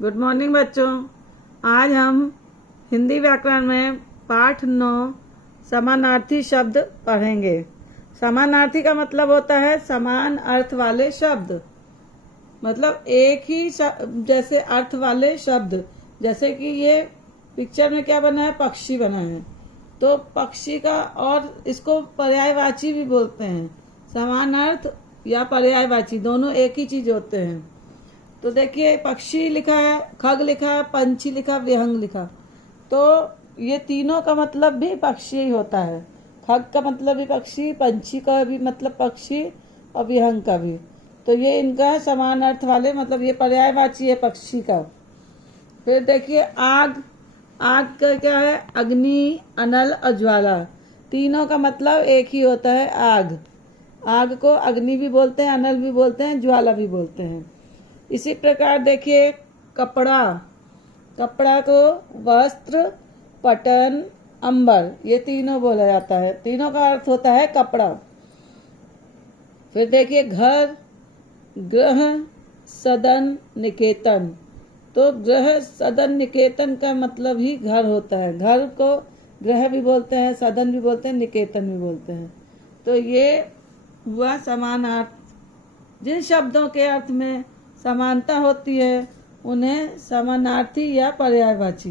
Good morning बच्चों। आज हम हिंदी व्याकरण में पाठ 9 समानार्थी शब्द पढ़ेंगे। समानार्थी का मतलब होता है समान अर्थ वाले शब्द, मतलब एक ही जैसे अर्थ वाले शब्द। जैसे कि ये पिक्चर में क्या बना है, पक्षी बना है, तो पक्षी का और इसको पर्यायवाची भी बोलते हैं। समान अर्थ या पर्यायवाची दोनों एक ही चीज होते हैं। तो देखिए पक्षी लिखा है, खग लिखा है, पंछी लिखा, विहंग लिखा, तो ये तीनों का मतलब भी पक्षी ही होता है। खग का मतलब भी पक्षी, पंछी का भी मतलब पक्षी और विहंग का भी। तो ये इनका है समान अर्थ वाले, मतलब ये पर्यायवाची है पक्षी का। फिर देखिए आग, आग का क्या है, अग्नि, अनल और ज्वाला। तीनों का मतलब एक ही होता है, आग। आग को अग्नि भी बोलते हैं, अनल भी बोलते हैं, ज्वाला भी बोलते हैं। इसी प्रकार देखिए कपड़ा, कपड़ा को वस्त्र, पटन, अंबर, ये तीनों बोला जाता है। तीनों का अर्थ होता है कपड़ा। फिर देखिए घर, गृह, सदन, निकेतन। तो गृह, सदन, निकेतन का मतलब ही घर होता है। घर को गृह भी बोलते हैं, सदन भी बोलते हैं, निकेतन भी बोलते हैं। तो ये हुआ समानार्थ। जिन शब्दों के अर्थ में समानता होती है उन्हें समानार्थी या पर्यायवाची।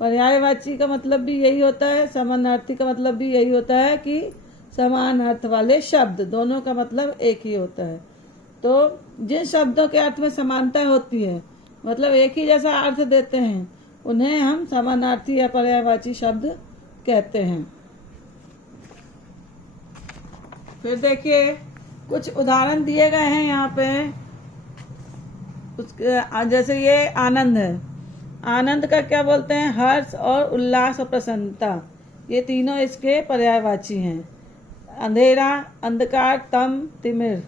पर्यायवाची का मतलब भी यही होता है, समानार्थी का मतलब भी यही होता है कि समान अर्थ वाले शब्द, दोनों का मतलब एक ही होता है। तो जिन शब्दों के अर्थ में समानता होती है, मतलब एक ही जैसा अर्थ देते हैं, उन्हें हम समानार्थी या पर्यायवाची शब्द कहते हैं। फिर देखिए कुछ उदाहरण दिए गए हैं यहाँ पे। उसके जैसे ये आनंद है, आनंद का क्या बोलते हैं, हर्ष और उल्लास और प्रसन्नता। ये तीनों इसके पर्यायवाची हैं। अंधेरा, अंधकार, तम, तिमिर।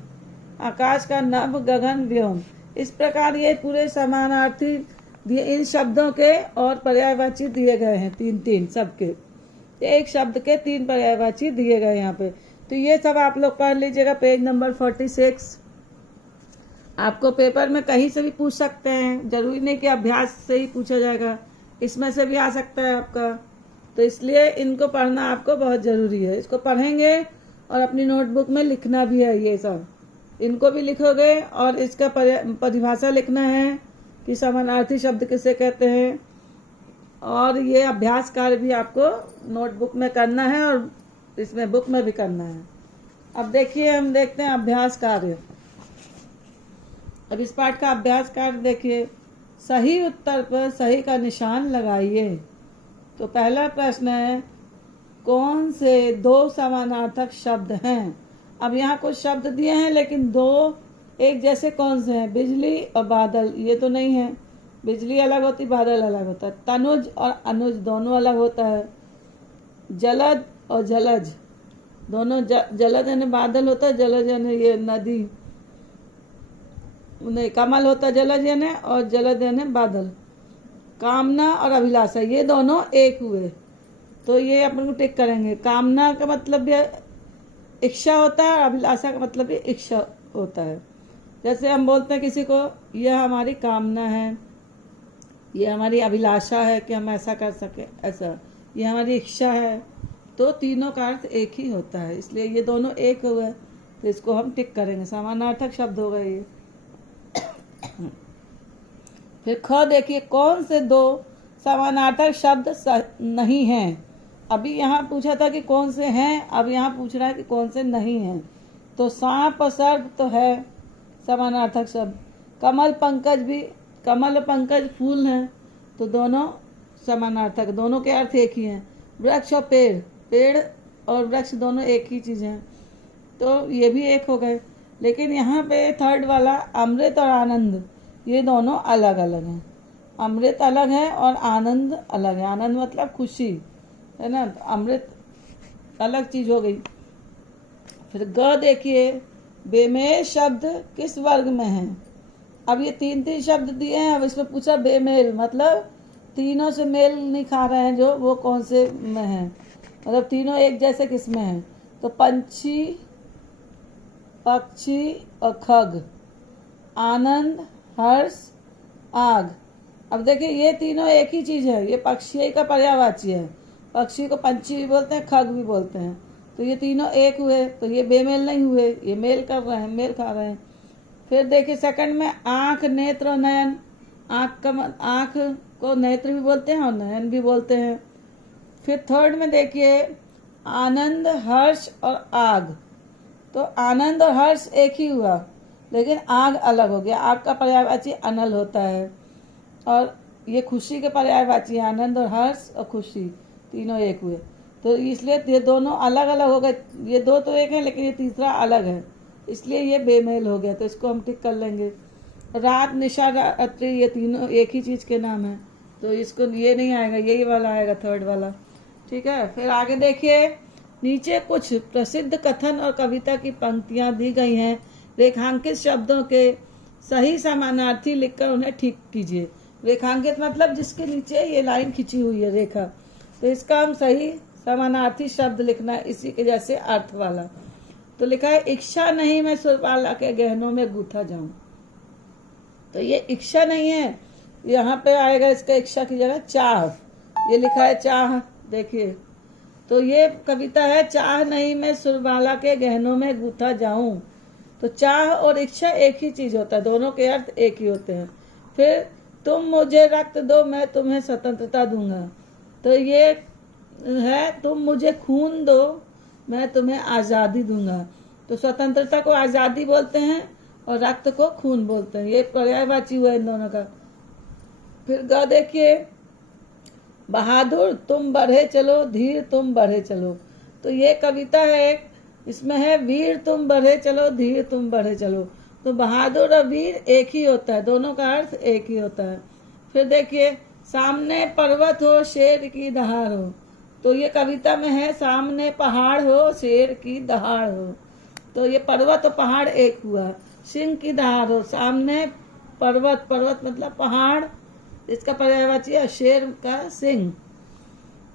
आकाश का नभ, गगन, व्योम। इस प्रकार ये पूरे समानार्थी दिए, इन शब्दों के और पर्यायवाची दिए गए हैं। तीन तीन सबके, एक शब्द के 3 पर्यायवाची दिए गए यहाँ पे। तो ये सब आप लोग पढ़ लीजिएगा, पेज नंबर 46। आपको पेपर में कहीं से भी पूछ सकते हैं, जरूरी नहीं कि अभ्यास से ही पूछा जाएगा, इसमें से भी आ सकता है आपका। तो इसलिए इनको पढ़ना आपको बहुत जरूरी है। इसको पढ़ेंगे और अपनी नोटबुक में लिखना भी है। ये सब इनको भी लिखोगे और इसका परिभाषा लिखना है कि समानार्थी शब्द किसे कहते हैं। और ये अभ्यास कार्य भी आपको नोटबुक में करना है और इसमें बुक में भी करना है। अब देखिए हम देखते हैं अभ्यास कार्य। अब इस पाठ का अभ्यास कार्य देखिए। सही उत्तर पर सही का निशान लगाइए। तो पहला प्रश्न है, कौन से 2 समानार्थक शब्द हैं। अब यहाँ कुछ शब्द दिए हैं लेकिन 2 एक जैसे कौन से हैं, बिजली और बादल। ये तो नहीं है, बिजली अलग होती, बादल अलग होता है। तनुज और अनुज दोनों अलग होता है। जलद और जलज दोनों, जलद यानी बादल होता है, जलज यानी ये नदी, नहीं कमल होता है जलज यानी, और जलद यानी बादल। कामना और अभिलाषा ये दोनों एक हुए, तो ये अपन को टिक करेंगे। कामना का मतलब भी इच्छा होता है और अभिलाषा का मतलब भी इच्छा होता है। जैसे हम बोलते हैं किसी को, यह हमारी कामना है, यह हमारी अभिलाषा है कि हम ऐसा कर सके, ऐसा ये हमारी इच्छा है। तो तीनों का अर्थ एक ही होता है, इसलिए ये दोनों एक हुए, तो इसको हम टिक करेंगे, समानार्थक शब्द हो गए ये। फिर ख देखिए, कौन से 2 समानार्थक शब्द नहीं हैं। अभी यहाँ पूछा था कि कौन से हैं, अब यहाँ पूछ रहा है कि कौन से नहीं हैं। तो सांप और सर्प तो है समानार्थक शब्द। कमल पंकज भी, कमल और पंकज फूल हैं, तो दोनों समानार्थक, दोनों के अर्थ एक ही हैं। वृक्ष और पेड़, पेड़ और वृक्ष दोनों एक ही चीज हैं, तो ये भी एक हो गए। लेकिन यहाँ पे थर्ड वाला अमृत और आनंद, ये दोनों अलग अलग हैं। अमृत अलग है और आनंद अलग है। आनंद मतलब खुशी है ना, तो अमृत अलग चीज हो गई। फिर ग देखिए, बेमेल शब्द किस वर्ग में है। अब ये 3 शब्द दिए हैं, अब इसमें पूछा बेमेल, मतलब तीनों से मेल नहीं खा रहे हैं जो, वो कौन से में है, मतलब तीनों एक जैसे किस में है। तो पंछी, पक्षी और खग, आनंद, हर्ष, आग, अब देखिए ये तीनों एक ही चीज है, ये पक्षी का पर्यायवाची है। पक्षी को पंछी भी बोलते हैं, खग भी बोलते हैं। तो ये तीनों एक हुए, तो ये बेमेल नहीं हुए, ये मेल कर रहे हैं, मेल खा रहे हैं। फिर देखिए सेकंड में आंख, नेत्र और नयन। आंख को नेत्र भी बोलते हैं और नयन भी बोलते हैं। फिर थर्ड में देखिए आनंद, हर्ष और आग। तो आनंद और हर्ष एक ही हुआ, लेकिन आग अलग हो गया। आग का पर्यायवाची अनल होता है, और ये खुशी के पर्यायवाची आनंद और हर्ष और खुशी तीनों एक हुए। तो इसलिए ये दोनों अलग अलग हो गए। ये दो तो एक है, लेकिन ये तीसरा अलग है, इसलिए ये बेमेल हो गया। तो इसको हम टिक कर लेंगे। रात, निशा, रात्रि, ये तीनों एक ही चीज के नाम है, तो इसको ये नहीं आएगा, यही वाला आएगा, थर्ड वाला। ठीक है। फिर आगे देखिए, नीचे कुछ प्रसिद्ध कथन और कविता की पंक्तियां दी गई हैं। रेखांकित शब्दों के सही समानार्थी लिखकर उन्हें ठीक कीजिए। रेखांकित मतलब जिसके नीचे ये लाइन खिंची हुई है, रेखा, तो इसका हम सही समानार्थी शब्द लिखना है, इसी के जैसे अर्थ वाला। तो लिखा है, इच्छा नहीं मैं सुरबाला के गहनों में गूथा जाऊं। तो ये इच्छा नहीं है, यहाँ पे आएगा इसका इच्छा की जगह चाह। ये लिखा है चाह, देखिए। तो ये कविता है, चाह नहीं मैं सुरबाला के गहनों में गूथा जाऊं। तो चाह और इच्छा एक ही चीज होता है, दोनों के अर्थ एक ही होते हैं। फिर तुम मुझे रक्त दो मैं तुम्हें स्वतंत्रता दूंगा। तो ये है, तुम मुझे खून दो मैं तुम्हें आज़ादी दूंगा। तो स्वतंत्रता को आज़ादी बोलते हैं और रक्त को खून बोलते हैं, ये पर्यायवाची हुआ इन दोनों का। फिर ग देखिए, बहादुर तुम बढ़े चलो, धीर तुम बढ़े चलो। तो ये कविता है एक, इसमें है वीर तुम बढ़े चलो, धीर तुम बढ़े चलो। तो बहादुर और वीर एक ही होता है, दोनों का अर्थ एक ही होता है। फिर देखिए, सामने पर्वत हो शेर की दहाड़ हो। तो ये कविता में है, सामने पहाड़ हो शेर की दहाड़ हो। तो ये पर्वत और पहाड़ एक हुआ। सिंह की दहाड़ हो, सामने पर्वत, पर्वत मतलब पहाड़, इसका पर्यायवाची है शेर का सिंह।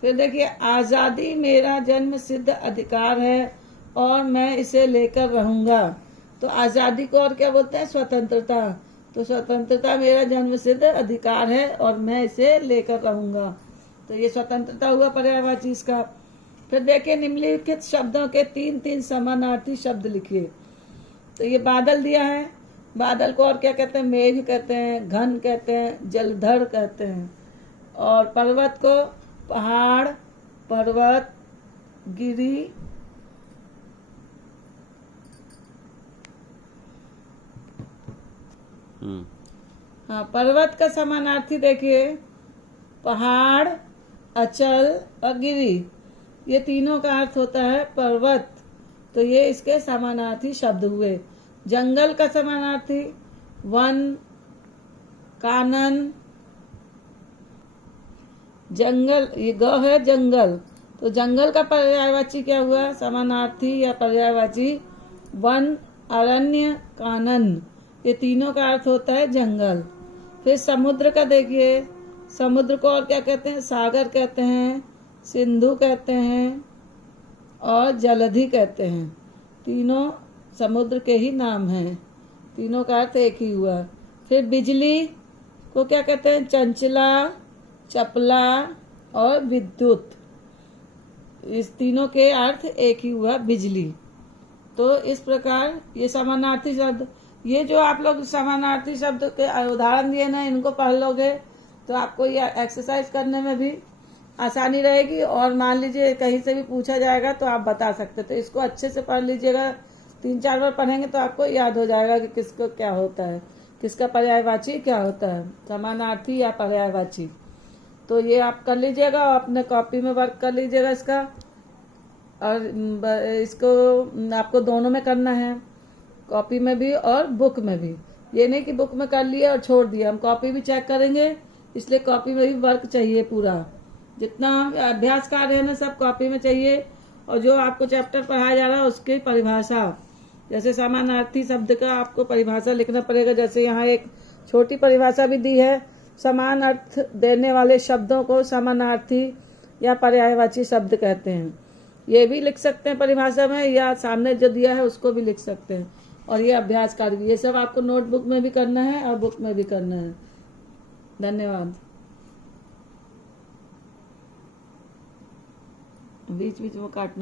फिर देखिए, आज़ादी मेरा जन्म सिद्ध अधिकार है और मैं इसे लेकर रहूंगा। तो आज़ादी को और क्या बोलते हैं, स्वतंत्रता। तो स्वतंत्रता मेरा जन्म सिद्ध अधिकार है और मैं इसे लेकर रहूंगा। तो ये स्वतंत्रता हुआ पर्यायवाची इसका। फिर देखिए, निम्नलिखित शब्दों के 3-3 समानार्थी शब्द लिखिए। तो ये बादल दिया है, बादल को और क्या कहते हैं, मेघ कहते हैं, घन कहते हैं, जलधर कहते हैं। और पर्वत को पहाड़, पर्वत, गिरी, हाँ, पर्वत का समानार्थी देखिए, पहाड़, अचल और गिरी, ये तीनों का अर्थ होता है पर्वत। तो ये इसके समानार्थी शब्द हुए। जंगल का समानार्थी वन, कानन, जंगल, ये ग है जंगल। तो जंगल का पर्यायवाची क्या हुआ, समानार्थी या पर्यायवाची वन, अरण्य, कानन, ये तीनों का अर्थ होता है जंगल। फिर समुद्र का देखिए, समुद्र को और क्या कहते हैं, सागर कहते हैं, सिंधु कहते हैं और जलधि कहते हैं। तीनों समुद्र के ही नाम हैं, तीनों का अर्थ एक ही हुआ। फिर बिजली को क्या कहते हैं, चंचला, चपला और विद्युत, इस तीनों के अर्थ एक ही हुआ, बिजली। तो इस प्रकार ये समानार्थी शब्द, ये जो आप लोग समानार्थी शब्द के उदाहरण दिए ना, इनको पढ़ लोगे तो आपको ये एक्सरसाइज करने में भी आसानी रहेगी। और मान लीजिए कहीं से भी पूछा जाएगा तो आप बता सकते। तो इसको अच्छे से पढ़ लीजिएगा, 3-4 बार पढ़ेंगे तो आपको याद हो जाएगा कि किसको क्या होता है, किसका पर्यायवाची क्या होता है, समानार्थी या पर्यायवाची। तो ये आप कर लीजिएगा और अपने कॉपी में वर्क कर लीजिएगा इसका। और इसको आपको दोनों में करना है, कॉपी में भी और बुक में भी। ये नहीं कि बुक में कर लिया और छोड़ दिया, हम कॉपी भी चेक करेंगे, इसलिए कॉपी में भी वर्क चाहिए पूरा। जितना अभ्यास कार्य है ना, सब कॉपी में चाहिए। और जो आपको चैप्टर पढ़ाया जा रहा है उसकी परिभाषा, जैसे समानार्थी शब्द का आपको परिभाषा लिखना पड़ेगा। जैसे यहाँ एक छोटी परिभाषा भी दी है, समान अर्थ देने वाले शब्दों को समानार्थी या पर्यायवाची शब्द कहते हैं। ये भी लिख सकते हैं परिभाषा में, या सामने जो दिया है उसको भी लिख सकते हैं। और ये अभ्यास कार्य भी, ये सब आपको नोटबुक में भी करना है और बुक में भी करना है। धन्यवाद। बीच बीच में काटना